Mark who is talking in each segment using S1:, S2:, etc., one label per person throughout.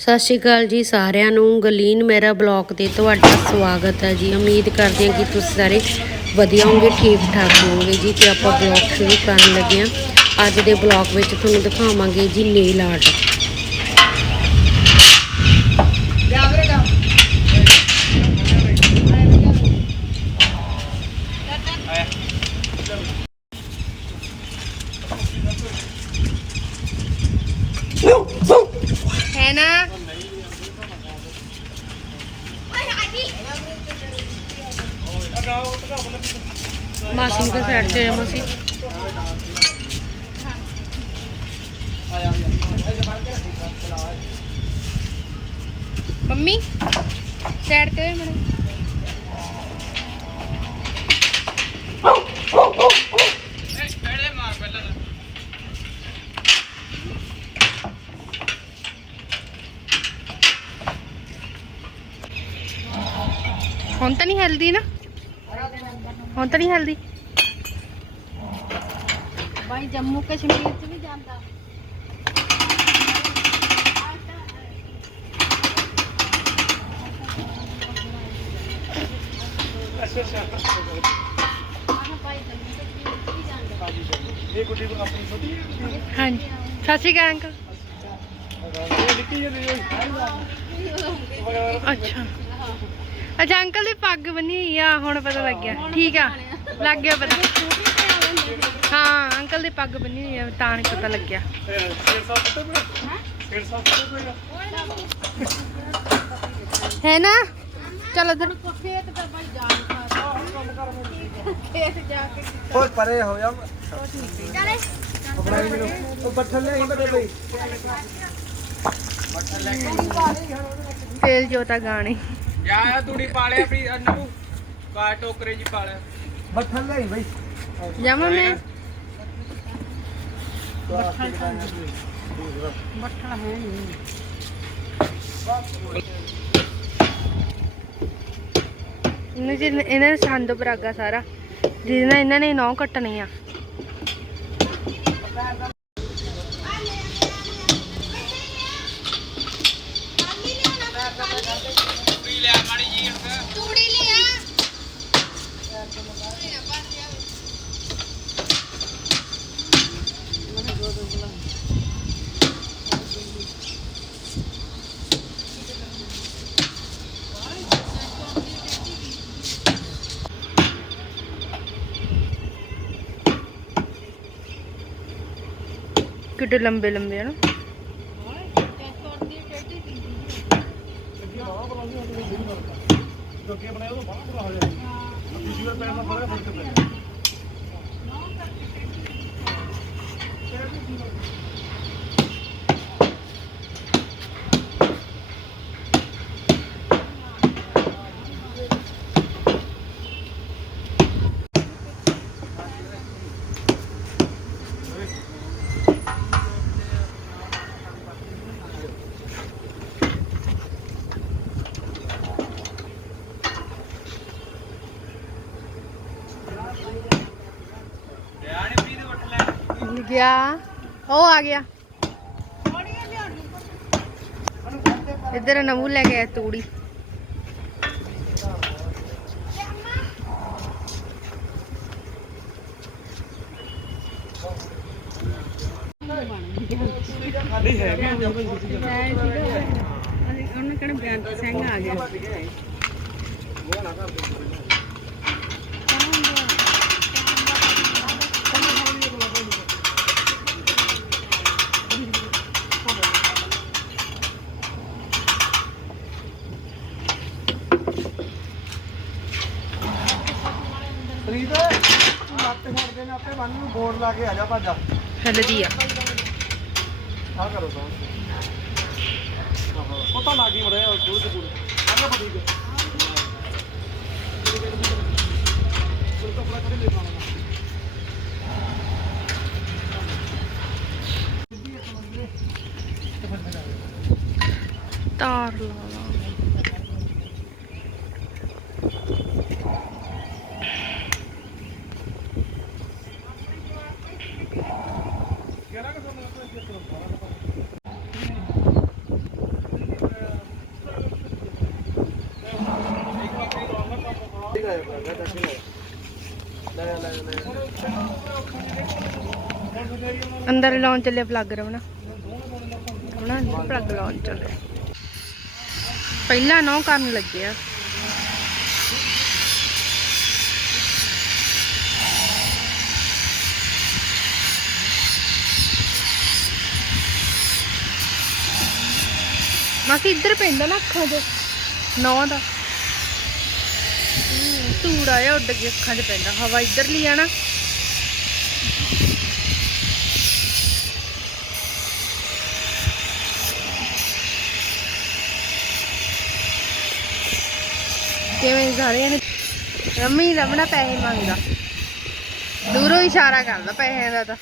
S1: ਸਤਿ ਸ਼੍ਰੀ ਅਕਾਲ ਜੀ ਸਾਰਿਆਂ ਨੂੰ। ਗਲੀਨ ਮੇਰਾ ਬਲੌਗ ਤੇ ਤੁਹਾਡਾ ਸਵਾਗਤ ਹੈ ਜੀ। ਉਮੀਦ ਕਰਦੇ ਹਾਂ ਕਿ ਤੁਸੀਂ ਸਾਰੇ ਵਧੀਆ ਹੋਵੋਗੇ ਠੀਕ ਠਾਕ ਹੋਵੋਗੇ ਜੀ ਤੇ ਆਪਾਂ ਬਲੌਗ ਸ਼ੁਰੂ ਕਰਨ ਲੱਗੇ ਹਾਂ। ਅੱਜ ਦੇ ਬਲੌਗ ਵਿੱਚ ਤੁਹਾਨੂੰ ਦਿਖਾਵਾਂਗੇ ਜੀ ਨੇਲ ਆਰਟ
S2: ਹੈ ਨਾ
S1: ਮਾਸੀ ਦੇ ਸਾਈਡ ਤੇ ਆ ਮਾਸੀ
S2: ਮੰਮੀ ਸਾਈਡ ਤੇ ਮੇਰੇ। ਹੁਣ ਤਾਂ ਨਹੀਂ ਹੈਲਦੀ ਨਾ। ਹੁਣ ਤਾਂ ਨਹੀਂ ਹੈਲਦੀ
S3: ਭਾਈ ਜੰਮੂ ਕਸ਼ਮੀਰ ਚ ਵੀ ਜਾਂਦਾ।
S4: ਇਹ ਗੁੱਡੀ ਆਪਣੀ ਛੋਟੀ ਹੈ
S2: ਹਾਂਜੀ। ਸਤਿ ਸ਼੍ਰੀ ਅਕਾਲ ਅੰਕਲ।
S4: ਇਹ ਨਿੱਕੀ ਜਿਹੀ ਹੋਈ
S2: ਅੱਛਾ। ਅੱਛਾ, ਅੰਕਲ ਦੀ ਪੱਗ ਬੰਨੀ ਹੋਈ ਆ, ਹੁਣ ਪਤਾ ਲੱਗਿਆ ਠੀਕ ਆ, ਲੱਗ ਗਿਆ ਪਤਾ। ਹਾਂ, ਅੰਕਲ ਦੀ ਪੱਗ ਬੰਨੀ ਹੋਈ ਆ, ਤਾਂ ਨਹੀਂ ਪਤਾ ਲੱਗਿਆ। ਹੈ ਨਾ? ਚਲ ਉਧਰ
S3: ਖੇਤ ਤਾਂ ਭਾਈ ਜਾਣ ਖੇਤ ਜਾ ਕੇ
S4: ਹੋਰ ਪਰੇ ਹੋ ਜਾ। ਚਲੇ ਉਹ ਬੱਠਲ ਲੈ ਬੜੇ ਬਈ।
S2: ਤੇਲ ਜੋਤਾ ਗਾਣੇ।
S5: ਯਾ ਤੂੜੀ ਪਾਲਿਆ ਆਪਣੀ ਅਨੂ। ਕਾ ਟੋਕਰੇ ਜੀ ਪਾਲਿਆ
S4: ਬੱਠਲ ਲੈ ਬਈ।
S2: ਜਾਵਾਂ ਮੈਂ ਇਹਨਾਂ ਚ ਇਹਨਾਂ ਨੇ ਸੰਦ ਬਰਾਗਾ ਸਾਰਾ ਜਿਹਦੇ ਨਾਲ ਇਹਨਾਂ ਨੇ ਨੌ ਕੱਟਣੀ ਆ। ਕਿੱਡੇ ਲੰਬੇ ਲੰਬੇ ਹਨ
S4: ਅੱਗੇ ਬਣਾਇਆ ਉਹ ਬਾਹਰ ਬੁਲਾ ਹੋ। ਜਾਣੀ ਦੂਜੀ ਪੈਰ ਨਾਲ ਬੜਾ ਫ਼ਰਕ ਪੈ
S2: ਗਿਆ। ਉਹ ਆ ਗਿਆ। ਇੱਧਰ ਨਮੂ ਲੈ ਕੇ ਆਇਆ ਤੂੜੀ।
S4: ਨਹੀਂ ਹੈ। ਵੀ
S3: ਉਹਨੇ ਕਿਹੜਾ ਬਿਆਨ ਸਿੰਘ ਆ ਗਿਆ।
S4: ਛੱਡਦੇ ਨੇ ਆਪੇ ਬੰਨ ਨੂੰ ਬੋਰਡ ਲਾ ਕੇ ਆ ਜਾ ਭਾਜਾ।
S2: ਹਲਦੀ ਆ।
S4: ਆ ਕਰੋ ਤਾਂ। ਉਹ ਤਾਂ ਲਾਗੀ ਮਰੇ ਉਹ ਦੂਰ ਦੂਰ। ਆ ਜਾ ਠੀਕ ਉਹ ਤਾਂ ਆਪਣਾ ਕਦੇ ਲੈ ਪਾਉਣਾ
S2: ਤਾਰ ਲਾ। अंदर लाउन चले प्लग रवना रवना प्लग लाउन चले पहला नौ करन लगे ਮਾਸੀ, ਇੱਧਰ ਪੈਂਦਾ ਨਾ ਅੱਖਾਂ 'ਚ ਨੌ ਦਾ। ਧੂੜ ਧੂੜਾ ਆ ਉੱਡ ਕੇ ਅੱਖਾਂ 'ਚ ਪੈਂਦਾ। ਹਵਾ ਇੱਧਰ ਲਈ ਆ ਕਿਵੇਂ ਸਾਰਿਆਂ ਨੇ? ਰਮੀ ਰਮਣਾ ਪੈਸੇ ਮੰਗਦਾ। ਦੂਰੋਂ ਇਸ਼ਾਰਾ ਕਰਦਾ ਪੈਸਿਆਂ ਦਾ ਤਾਂ।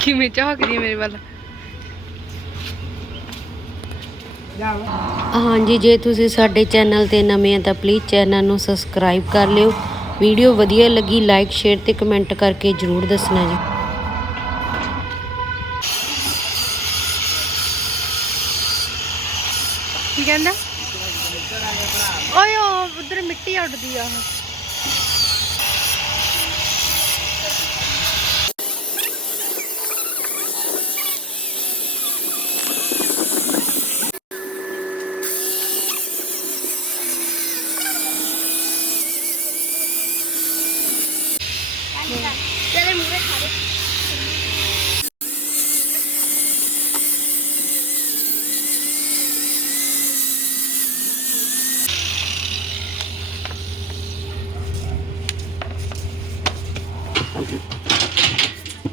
S2: ਕਿਵੇਂ ਝਾਕਦੀ ਮੇਰੇ ਵੱਲ?
S1: ਹਾਂਜੀ ਜੇ ਤੁਸੀਂ ਸਾਡੇ ਚੈਨਲ ਤੇ ਨਵੇਂ ਆ ਤਾਂ ਪਲੀਜ਼ ਚੈਨਲ ਨੂੰ ਸਬਸਕ੍ਰਾਈਬ ਕਰ ਲਿਓ। ਵੀਡੀਓ ਵਧੀਆ ਲੱਗੀ ਲਾਈਕ ਸ਼ੇਅਰ ਤੇ ਕਮੈਂਟ ਕਰਕੇ ਜਰੂਰ ਦੱਸਣਾ ਜੀ।
S2: ਕੀ ਕਹਿੰਦਾ? ਓਏ ਉਧਰ ਮਿੱਟੀ ਉੱਡਦੀ ਆ।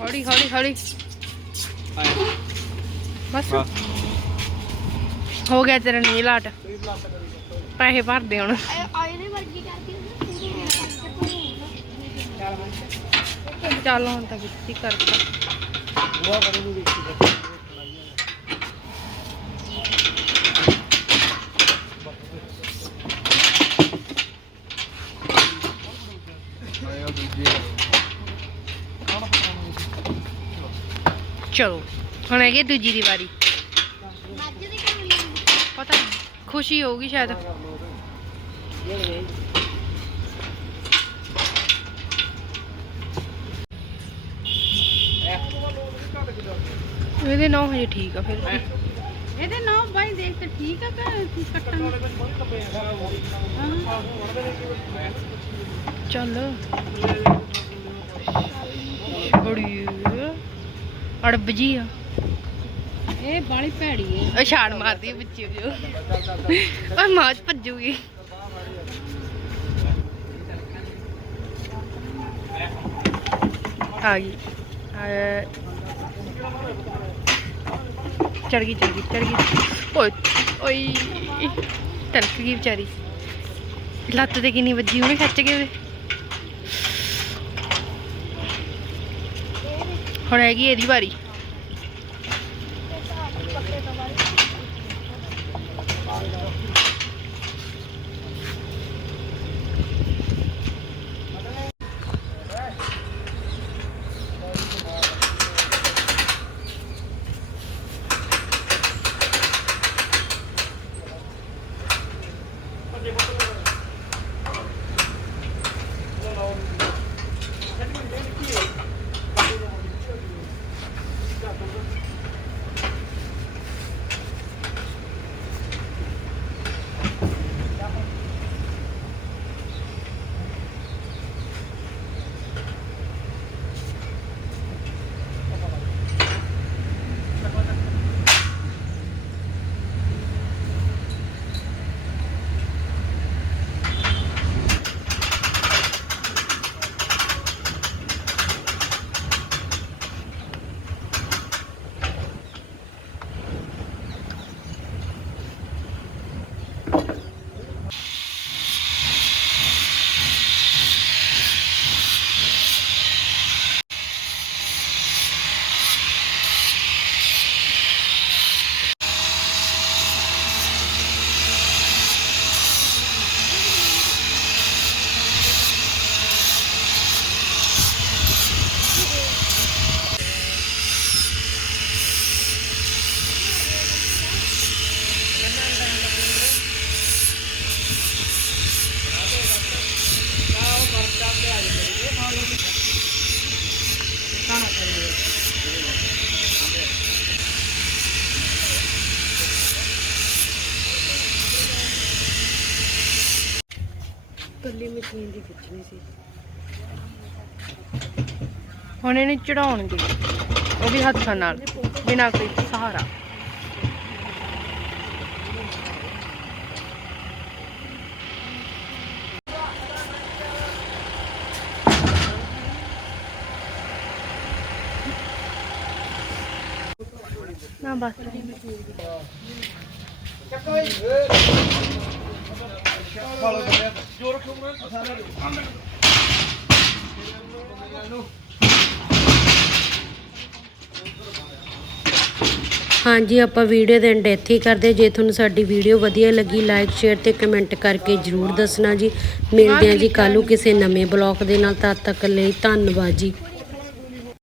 S2: ਹੌਲੀ ਹੌਲੀ ਹੌਲੀ ਬਸ
S5: ਹਾਂ।
S2: ਹੋ ਗਿਆ ਤੇਰਾ ਨੀਲ ਆਟ ਪੈਸੇ ਭਰਦੇ ਹੁਣ
S3: ਆਇਰੇ ਵਰਗੀ ਕਰਦੀ
S2: ਚੱਲ ਹੁਣ ਤਾਂ ਕਿੱਥੇ ਕਰਤਾ। ਚਲੋ। ਹੁਣ ਹੈਗੀ ਦੂਜੀ ਦੀ ਵਾਰੀ।
S3: ਮੱਝ ਦੀ ਕਹਾਣੀ
S2: ਪਤਾ ਨਹੀਂ ਖੁਸ਼ੀ ਹੋਊਗੀ ਸ਼ਾਇਦ। ਇਹਦੇ ਨੌ ਹਜੇ ਠੀਕ ਆ ਫਿਰ ਵੀ।
S3: ਇਹਦੇ ਨਾਂ ਬਾਈ ਦੇਖ ਤੇ ਠੀਕ ਆ ਕਿ ਕੱਟਣ।
S2: ਚੱਲ। ਬੜੀ ਅੜਬ ਜੀ ਆ।
S3: ਇਹ ਬਾਲੀ ਭੈੜੀ ਏ
S2: ਉਹ ਛਾੜ ਮਾਰਦੀ ਬੱਚੀ ਉਹ ਉਹ ਮਾਂ ਚ ਭੱਜੂਗੀ। ਆ ਗਈ। ਚੜ ਗਈ ਚੜ ਗਈ ਚੜ ਗਈ। ਓਏ ਓਏ, ਤੜਕ ਗਈ ਵਿਚਾਰੀ। ਲੱਤ ਤੇ ਕਿੰਨੀ ਵੱਜੀ, ਉਹਨੇ ਖੱਚ ਕੇ ਉਹਦੇ। ਹੁਣ ਹੈਗੀ ਇਹਦੀ ਵਾਰੀ।
S1: ਮਸ਼ੀਨ ਦੀ ਖਿੱਚਣੀ ਸੀ।
S2: ਹੁਣ ਇਹਨੂੰ ਚੜਾਉਣਗੇ ਉਹ ਵੀ ਹੱਥਾਂ ਨਾਲ ਬਿਨਾਂ ਕੋਈ ਸਹਾਰਾ। ਨਾ ਬਸ।
S1: ਹਾਂਜੀ ਆਪਾਂ ਵੀਡੀਓ ਦੇ ਐਂਡ ਇੱਥੇ ਹੀ ਕਰਦੇ ਜੇ ਤੁਹਾਨੂੰ ਸਾਡੀ ਵੀਡੀਓ ਵਧੀਆ ਲੱਗੀ ਲਾਈਕ ਸ਼ੇਅਰ ਤੇ ਕਮੈਂਟ ਕਰਕੇ ਜਰੂਰ ਦੱਸਣਾ ਜੀ। ਮਿਲਦੇ ਹਾਂ ਜੀ ਕੱਲ੍ਹ ਨੂੰ ਕਿਸੇ ਨਵੇਂ ਬਲੌਗ ਦੇ ਨਾਲ। ਤਦ ਤੱਕ ਲਈ ਧੰਨਵਾਦ ਜੀ।